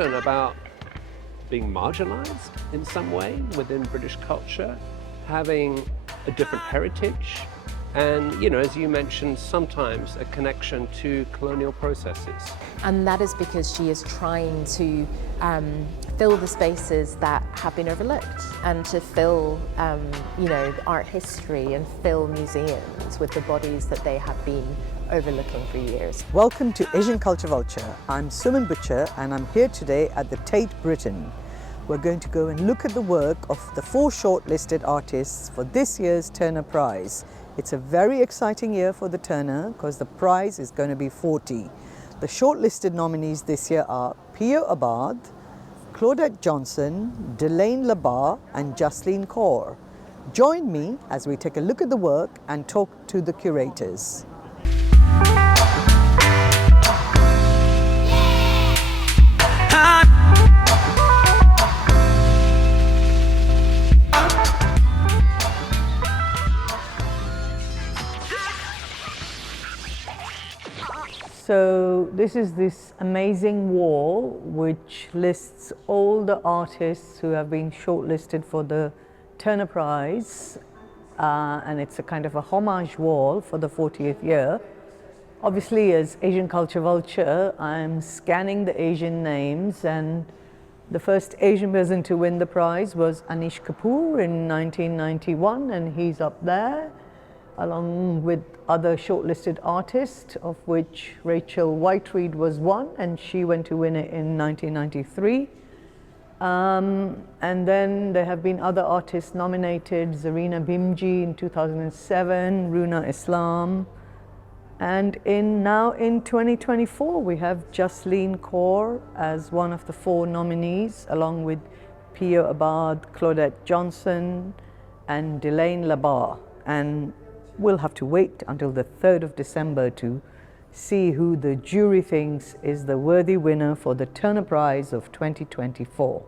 often about being marginalised in some way within British culture, having a different heritage, and, as you mentioned, sometimes a connection to colonial processes. And that is because she is trying to fill the spaces that have been overlooked, and to fill, art history and fill museums with the bodies that they have been overlooking for years. Welcome to Asian Culture Vulture. I'm Suman Bhuchar and I'm here today at the Tate Britain. We're going to go and look at the work of the 4 shortlisted artists for this year's Turner Prize. It's a very exciting year for the Turner because the prize is going to be 40. The shortlisted nominees this year are Pio Abad, Claudette Johnson, Delaine Le Bas and Jasleen Kaur. Join me as we take a look at the work and talk to the curators. So this is this amazing wall which lists all the artists who have been shortlisted for the Turner Prize, and it's a kind of a homage wall for the 40th year. Obviously, as Asian Culture Vulture, I'm scanning the Asian names, and the first Asian person to win the prize was Anish Kapoor in 1991, and he's up there, along with other shortlisted artists, of which Rachel Whiteread was one, and she went to win it in 1993. And then there have been other artists nominated: Zarina Bhimji in 2007, Runa Islam, and now in 2024 we have Jasleen Kaur as one of the 4 nominees, along with Pio Abad, Claudette Johnson and Delaine Le Bas. And we'll have to wait until the 3rd of December to see who the jury thinks is the worthy winner for the Turner Prize of 2024.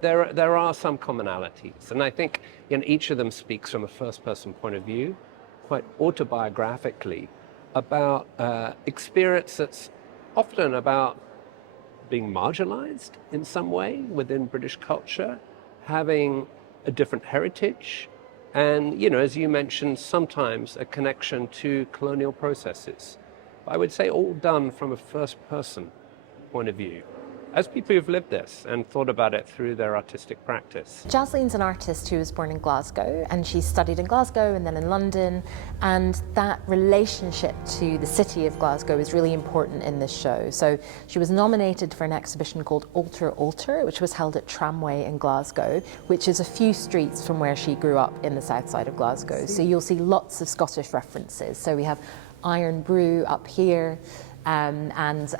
There are some commonalities, and I think each of them speaks from a first-person point of view, quite autobiographically, about experience that's often about being marginalised in some way within British culture, having a different heritage, and, as you mentioned, sometimes a connection to colonial processes. I would say all done from a first-person point of view, as people who've lived this and thought about it through their artistic practice. Jasleen's an artist who was born in Glasgow, and she studied in Glasgow and then in London, and that relationship to the city of Glasgow is really important in this show. So she was nominated for an exhibition called Alter Alter, which was held at Tramway in Glasgow, which is a few streets from where she grew up in the south side of Glasgow. So you'll see lots of Scottish references. So we have Iron Brew up here, and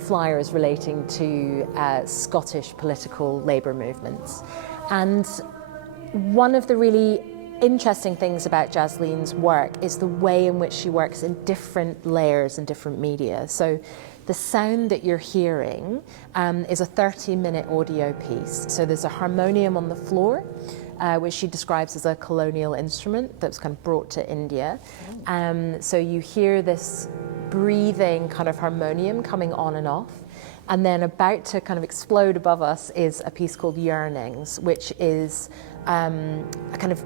flyers relating to Scottish political labour movements. And one of the really interesting things about Jasleen's work is the way in which she works in different layers and different media. So the sound that you're hearing is a 30-minute audio piece. So there's a harmonium on the floor, which she describes as a colonial instrument that was kind of brought to India. So you hear this breathing kind of harmonium coming on and off. And then about to kind of explode above us is a piece called Yearnings, which is a kind of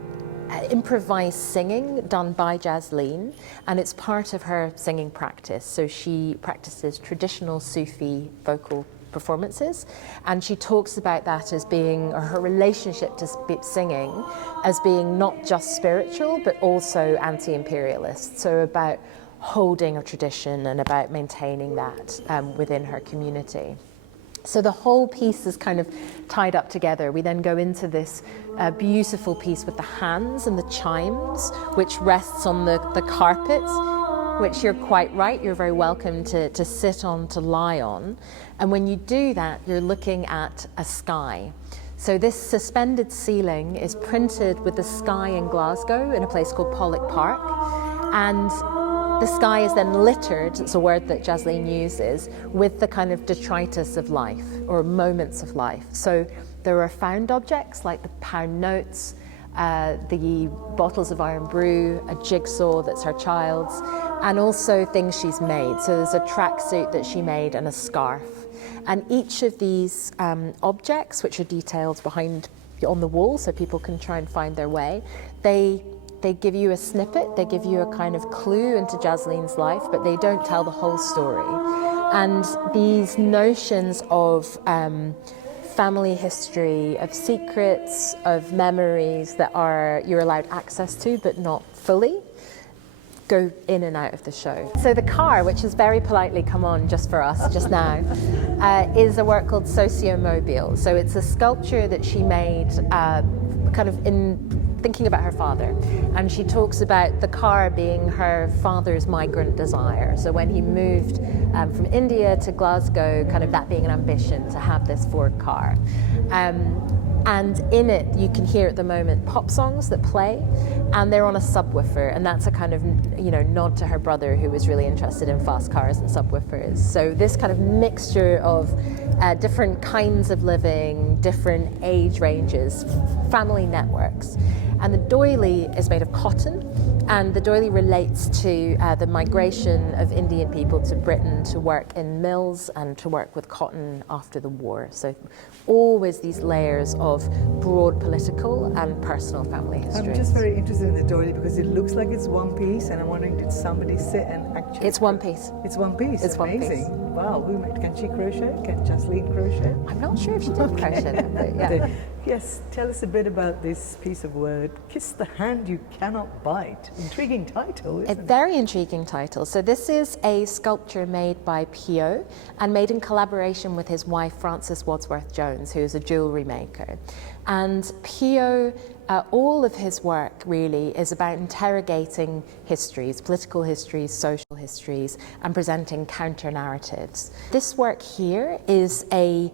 improvised singing done by Jasleen, and it's part of her singing practice. So she practices traditional Sufi vocal performances, and she talks about that as being, or her relationship to singing as being not just spiritual but also anti-imperialist, so about holding a tradition and about maintaining that within her community. So the whole piece is kind of tied up together. We then go into this beautiful piece with the hands and the chimes, which rests on the carpet, which you're quite right, you're very welcome to sit on, to lie on. And when you do that, you're looking at a sky. So this suspended ceiling is printed with the sky in Glasgow in a place called Pollock Park. And the sky is then littered, it's a word that Jasleen uses, with the kind of detritus of life, or moments of life. So there are found objects like the pound notes, the bottles of Iron Brew, a jigsaw that's her child's, and also things she's made. So there's a tracksuit that she made and a scarf. And each of these objects, which are detailed behind on the wall so people can try and find their way, they give you a snippet, they give you a kind of clue into Jasleen's life, but they don't tell the whole story. And these notions of family history, of secrets, of memories that you're allowed access to but not fully, go in and out of the show. So the car, which has very politely come on just for us just now, is a work called Sociomobile. So it's a sculpture that she made kind of in thinking about her father, and she talks about the car being her father's migrant desire. So when he moved from India to Glasgow, kind of that being an ambition to have this Ford car. And in it, you can hear at the moment pop songs that play, and they're on a subwoofer, and that's a kind of, you know, nod to her brother, who was really interested in fast cars and subwoofers. So this kind of mixture of different kinds of living, different age ranges, family networks. And the doily is made of cotton, and the doily relates to the migration of Indian people to Britain to work in mills and to work with cotton after the war. So always these layers of broad political and personal family history. I'm just very interested in the doily because it looks like it's one piece, and I'm wondering, did somebody sit and actually... It's one piece. It's one piece? It's amazing. one piece. Wow, who made, can she crochet? Can Jasleen crochet? I'm not sure if she did crochet, but yeah. Yes, tell us a bit about this piece of work, Kiss the Hand You Cannot Bite. Intriguing title, isn't A it? very intriguing title. So this is a sculpture made by Pio and made in collaboration with his wife Frances Wadsworth Jones, who is a jewellery maker. And Pio, all of his work really is about interrogating histories, political histories, social histories, and presenting counter-narratives. This work here is a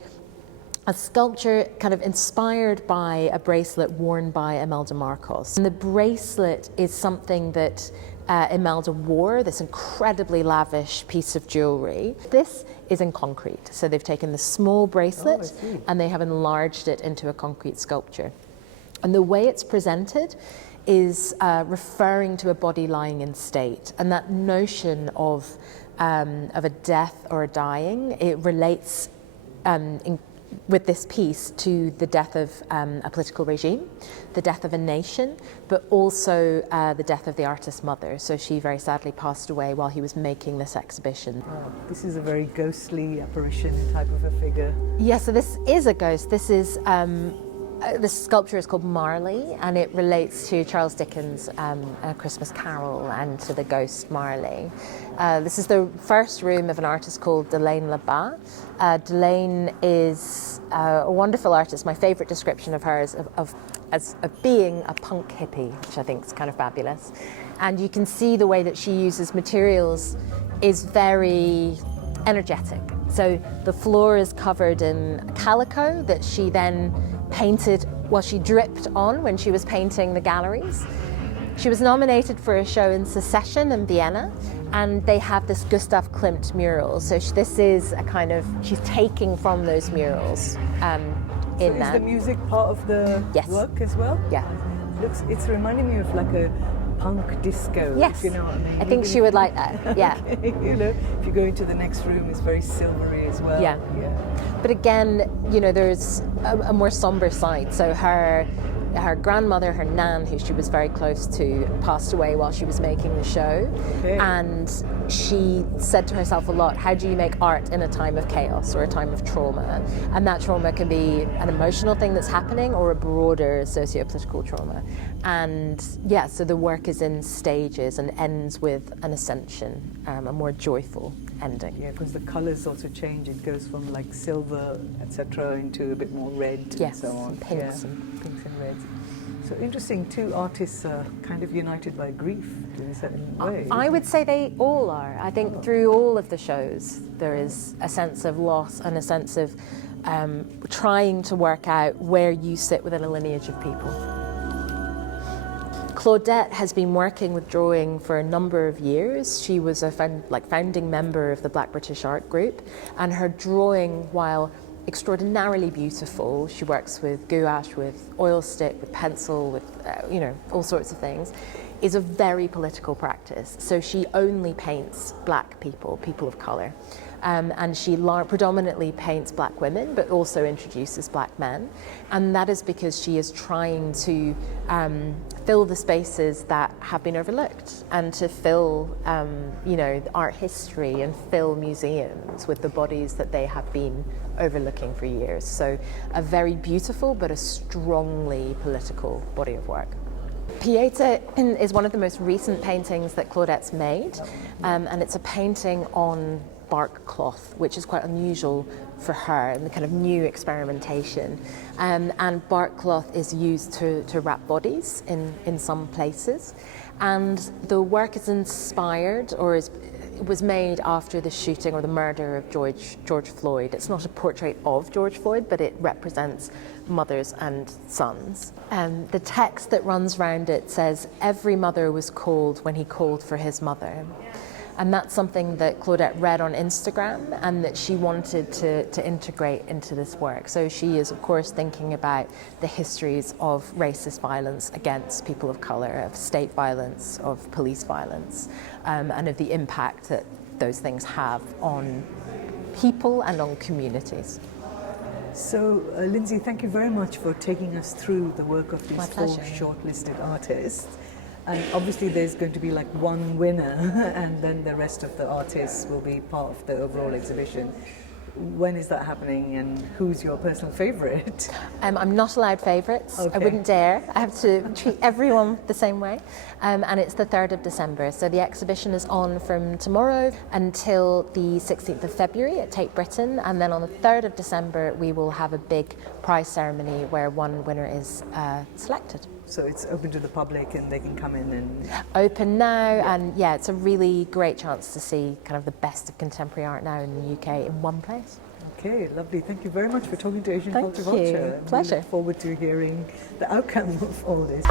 sculpture kind of inspired by a bracelet worn by Imelda Marcos. And the bracelet is something that Imelda wore, this incredibly lavish piece of jewellery. This is in concrete. So they've taken the small bracelet and they have enlarged it into a concrete sculpture. And the way it's presented is referring to a body lying in state. And that notion of a death or a dying, it relates with this piece to the death of a political regime, the death of a nation, but also the death of the artist's mother. So she very sadly passed away while he was making this exhibition. Oh, this is a very ghostly apparition type of a figure. Yeah, so this is a ghost. This sculpture is called Marley, and it relates to Charles Dickens' A Christmas Carol and to the ghost Marley. This is the first room of an artist called Delaine Le Bas. Delaine is a wonderful artist. My favourite description of her is of being a punk hippie, which I think is kind of fabulous. And you can see the way that she uses materials is very energetic. So the floor is covered in calico that she then painted, well, she dripped on when she was painting the galleries. She was nominated for a show in Secession in Vienna, and they have this Gustav Klimt mural. So this is a kind of, she's taking from those murals in Is the music part of the work as well? Yeah. It's reminding me of like a punk disco. Yes, if you know what I mean. I think she would like that. Yeah. Okay. You know, if you go into the next room, it's very silvery as well. Yeah. But again, you know, there's a more somber side. So her grandmother, her nan, who she was very close to, passed away while she was making the show. Okay. And she said to herself a lot, how do you make art in a time of chaos or a time of trauma? And that trauma can be an emotional thing that's happening or a broader socio-political trauma. And yeah, so the work is in stages and ends with an ascension, a more joyful ending. Yeah, because the colours also change. It goes from like silver, etc., into a bit more red and so on. And pinks. Yeah. Pinks and reds. So interesting, two artists are kind of united by grief in a certain way. I would say they all are. I think through all of the shows there is a sense of loss and a sense of trying to work out where you sit within a lineage of people. Claudette has been working with drawing for a number of years. She was a founding member of the Black British Art Group, and her drawing, while extraordinarily beautiful, she works with gouache, with oil stick, with pencil, with all sorts of things, is a very political practice. So she only paints black people, people of colour. And she predominantly paints black women, but also introduces black men. And that is because she is trying to fill the spaces that have been overlooked, and to fill, art history and fill museums with the bodies that they have been overlooking for years. So a very beautiful, but a strongly political body of work. Pieta is one of the most recent paintings that Claudette's made, and it's a painting on bark cloth, which is quite unusual for her, and the kind of new experimentation. And bark cloth is used to wrap bodies in some places. And the work is inspired, or was made after the shooting or the murder of George Floyd. It's not a portrait of George Floyd, but it represents mothers and sons. The text that runs around it says, "Every mother was called when he called for his mother." And that's something that Claudette read on Instagram and that she wanted to integrate into this work. So she is, of course, thinking about the histories of racist violence against people of colour, of state violence, of police violence, and of the impact that those things have on people and on communities. So, Linsey, thank you very much for taking us through the work of these 4 pleasure. shortlisted artists. And obviously there's going to be like one winner and then the rest of the artists will be part of the overall exhibition. When is that happening, and who's your personal favourite? I'm not allowed favourites. Okay. I wouldn't dare. I have to treat everyone the same way. And it's the 3rd of December. So the exhibition is on from tomorrow until the 16th of February at Tate Britain. And then on the 3rd of December, we will have a big prize ceremony where one winner is selected. So it's open to the public and they can come in and... Open now, and yeah, it's a really great chance to see kind of the best of contemporary art now in the UK in one place. Okay, lovely. Thank you very much for talking to Asian Thank Culture you. Vulture. Pleasure. We look forward to hearing the outcome of all this.